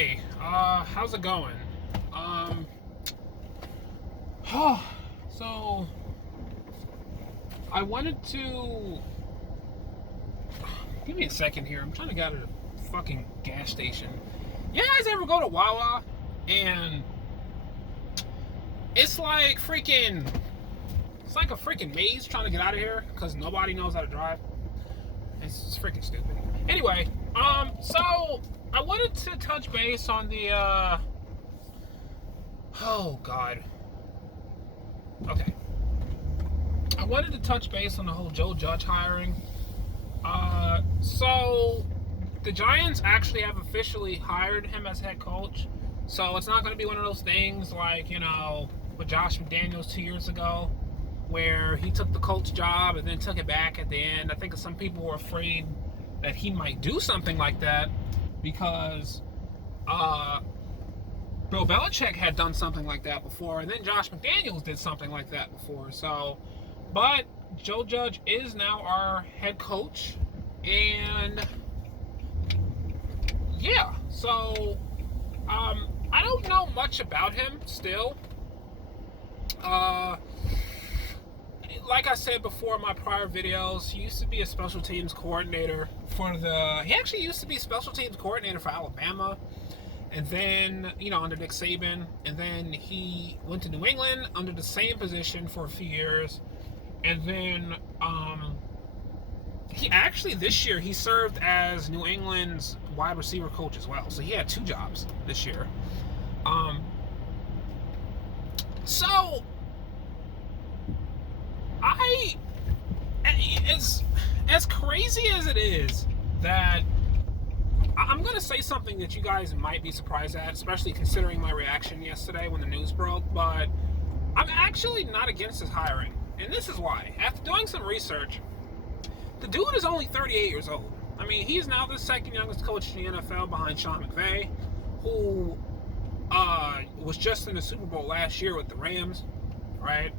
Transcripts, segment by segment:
Hey, how's it going? Um, so I wanted to give me a second here. I'm trying to get out of the fucking gas station. You guys ever go to Wawa and it's like it's like a freaking maze trying to get out of here because nobody knows how to drive. It's freaking stupid. Anyway, so I wanted to touch base on the oh god. Okay. I wanted to touch base on the whole Joe Judge hiring. So the Giants actually have officially hired him as head coach. So it's not going to be one of those things like, with Josh McDaniels 2 years ago, where he took the coach job and then took it back at the end. I think some people were afraid that he might do something like that because Bill Belichick had done something like that before, and then Josh McDaniels did something like that before. But Joe Judge is now our head coach, and yeah, so I don't know much about him still. Like I said before in my prior videos, he used to be a special teams coordinator he actually used to be special teams coordinator for Alabama. And then, under Nick Saban. And then he went to New England under the same position for a few years. And then, he actually, this year, he served as New England's wide receiver coach as well. So he had 2 jobs this year. So, as crazy as it is that I'm going to say something that you guys might be surprised at, especially considering my reaction yesterday when the news broke, but I'm actually not against his hiring. And this is why. After doing some research, the dude is only 38 years old. I mean, he's now the second youngest coach in the NFL behind Sean McVay, who was just in the Super Bowl last year with the Rams, right?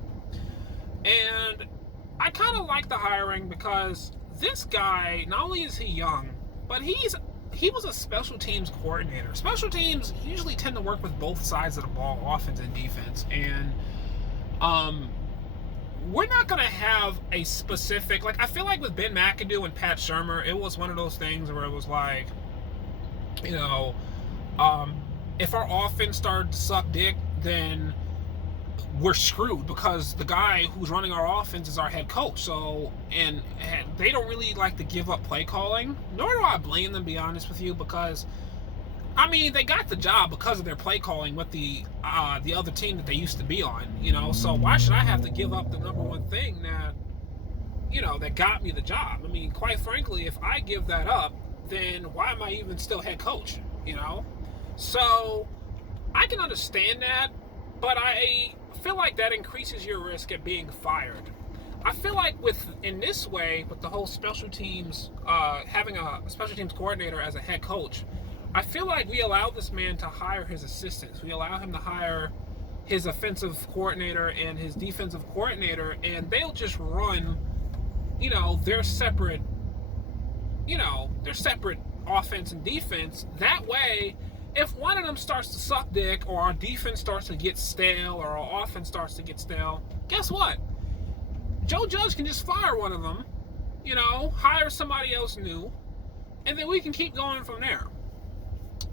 And I kind of like the hiring because this guy, not only is he young, but he was a special teams coordinator. Special teams usually tend to work with both sides of the ball, offense and defense. And we're not going to have a specific... I feel like with Ben McAdoo and Pat Shurmur, it was one of those things where it was like, if our offense started to suck dick, then we're screwed because the guy who's running our offense is our head coach. So, and they don't really like to give up play calling, nor do I blame them, to be honest with you, because they got the job because of their play calling with the other team that they used to be on, so why should I have to give up the number one thing that that got me the job? Quite frankly, if I give that up, then why am I even still head coach? So I can understand that, but I feel like that increases your risk at being fired. I feel like in this way, with the whole special teams, having a special teams coordinator as a head coach, I feel like we allow this man to hire his assistants. We allow him to hire his offensive coordinator and his defensive coordinator, and they'll just run, their separate offense and defense. That way, if one of them starts to suck dick, or our defense starts to get stale, or our offense starts to get stale, guess what? Joe Judge can just fire one of them, hire somebody else new, and then we can keep going from there.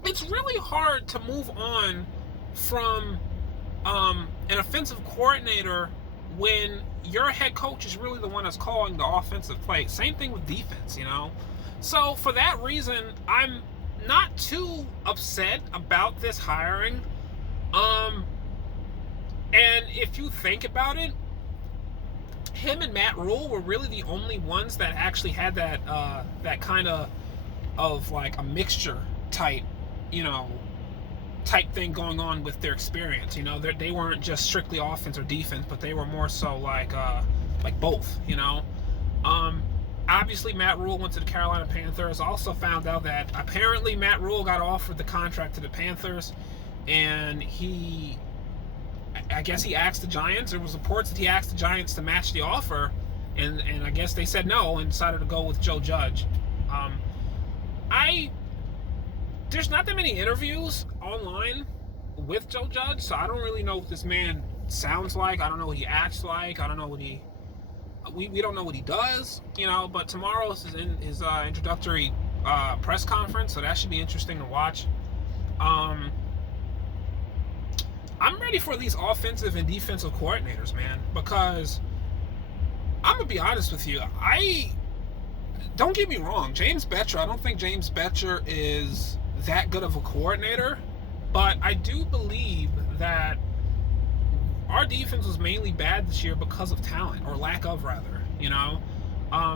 It's really hard to move on from an offensive coordinator when your head coach is really the one that's calling the offensive play. Same thing with defense, So for that reason, I'm not too upset about this hiring. And if you think about it, him and Matt Rule were really the only ones that actually had that kind of like a mixture type thing going on with their experience. They weren't just strictly offense or defense, but they were more so like both. Obviously, Matt Rule went to the Carolina Panthers. Also found out that apparently Matt Rule got offered the contract to the Panthers, and I guess he asked the Giants. There was reports that he asked the Giants to match the offer, and I guess they said no and decided to go with Joe Judge. I there's not that many interviews online with Joe Judge, so I don't really know what this man sounds like. I don't know what he acts like. I don't know what he we don't know what he does, you know. But tomorrow is in his introductory press conference, so that should be interesting to watch. I'm ready for these offensive and defensive coordinators, man, because I'm gonna be honest with you. Don't get me wrong, James Bettcher. I don't think James Bettcher is that good of a coordinator, but I do believe that our defense was mainly bad this year because of talent, or lack of, rather, you know.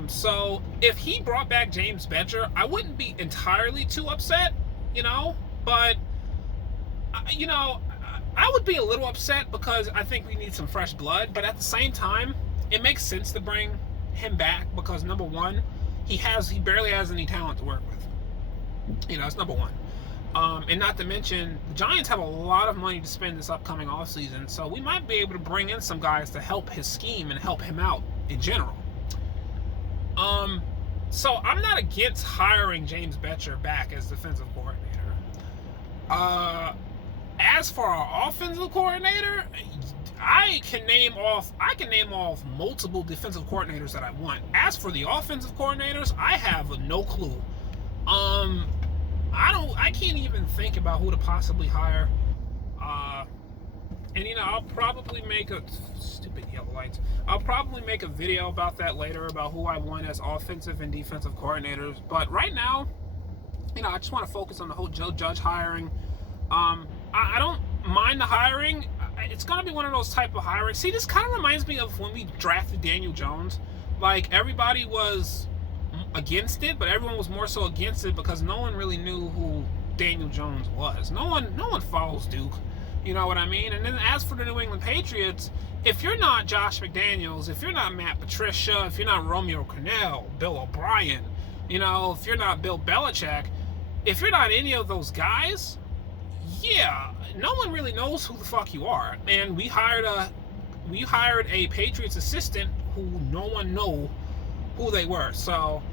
So if he brought back James Bettcher, I wouldn't be entirely too upset, you know, but you know, I would be a little upset because I think we need some fresh blood, but at the same time, it makes sense to bring him back because, number one, he barely has any talent to work with. You know, that's number one. And not to mention, the Giants have a lot of money to spend this upcoming offseason, so we might be able to bring in some guys to help his scheme and help him out in general. So I'm not against hiring James Bettcher back as defensive coordinator. As for our offensive coordinator, I can name off multiple defensive coordinators that I want. As for the offensive coordinators, I have no clue. I can't even think about who to possibly hire. And you know, I'll probably make a stupid yellow lights. I'll probably make a video about that later, about who I want as offensive and defensive coordinators. But right now, you know, I just want to focus on the whole Joe Judge hiring. I don't mind the hiring. It's gonna be one of those type of hiring. See, this kind of reminds me of when we drafted Daniel Jones. Like, everybody was against it, but everyone was more so against it because no one really knew who Daniel Jones was. No one follows Duke. You know what I mean? And then as for the New England Patriots, if you're not Josh McDaniels, if you're not Matt Patricia, if you're not Romeo Crennel, Bill O'Brien, you know, if you're not Bill Belichick, if you're not any of those guys, yeah, no one really knows who the fuck you are. And we hired a Patriots assistant who no one knew who they were. So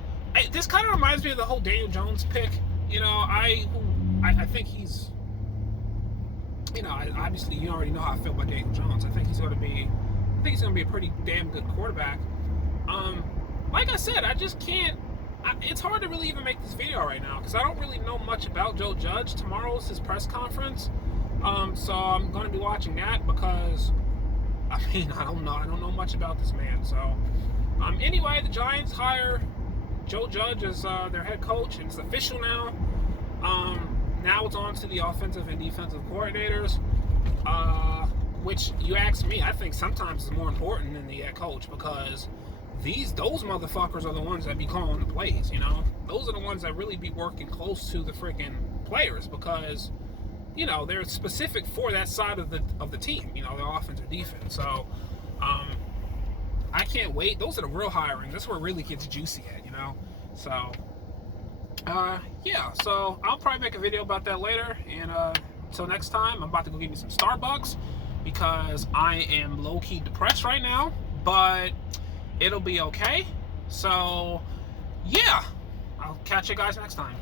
this kind of reminds me of the whole Daniel Jones pick. You know, I think he's, you know, obviously you already know how I feel about Daniel Jones. I think he's going to be a pretty damn good quarterback. Like I said, I just can't. It's hard to really even make this video right now because I don't really know much about Joe Judge. Tomorrow's his press conference, so I'm going to be watching that because, I mean, I don't know much about this man. So, anyway, the Giants hire Joe Judge as their head coach, and it's official now. Now it's on to the offensive and defensive coordinators, which, you ask me, I think sometimes is more important than the head coach because those motherfuckers are the ones that be calling the plays, you know? Those are the ones that really be working close to the freaking players because, you know, they're specific for that side of the team, you know, the offense or defense. So, I can't wait. Those are the real hiring. That's where it really gets juicy at, you know? So, yeah, so I'll probably make a video about that later. And until next time, I'm about to go get me some Starbucks because I am low-key depressed right now, but it'll be okay. So, yeah, I'll catch you guys next time.